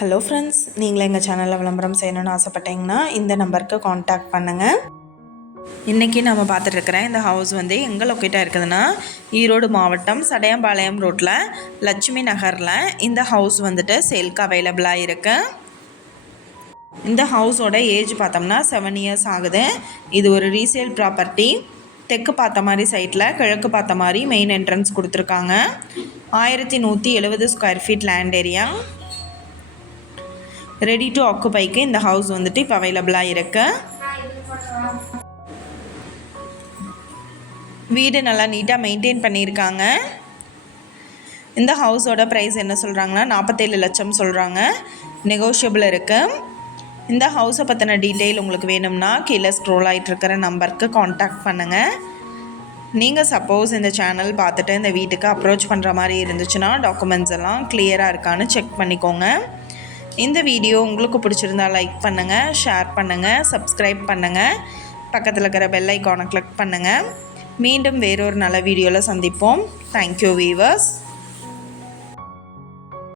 Hello friends நீங்களும் எங்கள் சேனலில் விளம்பரம் செய்யணும்னு ஆசைப்பட்டீங்கன்னா இந்த நம்பருக்கு காண்டாக்ட் பண்ணுங்கள் இன்றைக்கி நம்ம பார்த்துட்ருக்குற இந்த ஹவுஸ் வந்து எங்கே லொக்கேட்டாக இருக்குதுன்னா ஈரோடு மாவட்டம் சடையம்பாளையம் ரோட்டில் லட்சுமி நகரில் இந்த ஹவுஸ் வந்துட்டு சேல்க்கு அவைலபிளாக இருக்குது இந்த ஹவுஸோட ஏஜ் பார்த்தோம்னா செவன் இயர்ஸ் ஆகுது. இது ஒரு ரீசேல் ப்ராப்பர்ட்டி தெற்கு பார்த்த மாதிரி சைட்டில் கிழக்கு பார்த்த மாதிரி மெயின் என்ட்ரன்ஸ் கொடுத்துருக்காங்க. ஆயிரத்தி நூற்றி எழுபது square feet land area ready to ஆக்குபைக்கு இந்த ஹவுஸ் வந்துட்டு இப்போ அவைலபிளாக இருக்கு. வீடு நல்லா நீட்டாக மெயின்டைன் பண்ணியிருக்காங்க. இந்த ஹவுஸோட ப்ரைஸ் என்ன சொல்கிறாங்கன்னா நாற்பத்தேழு லட்சம் சொல்கிறாங்க நெகோஷியபிள் இருக்குது இந்த ஹவுஸை பற்றின டீட்டெயில் உங்களுக்கு வேணும்னா கீழே ஸ்க்ரோல் ஆகிட்டு இருக்கிற நம்பருக்கு காண்டாக்ட் பண்ணுங்கள் நீங்கள் சப்போஸ் இந்த சேனல் பார்த்துட்டு இந்த வீட்டுக்கு அப்ரோச் பண்ணுற மாதிரி இருந்துச்சுன்னா டாக்குமெண்ட்ஸ் எல்லாம் கிளியராக இருக்கான்னு செக் பண்ணிக்கோங்க. இந்த வீடியோ உங்களுக்கு பிடிச்சிருந்தா லைக் பண்ணுங்கள் ஷேர் பண்ணுங்கள் சப்ஸ்கிரைப் பண்ணுங்கள் பக்கத்தில் இருக்கிற பெல் ஐக்கானை கிளிக் பண்ணுங்கள் மீண்டும் வேறொரு நல்ல வீடியோவில் சந்திப்போம். Thank you viewers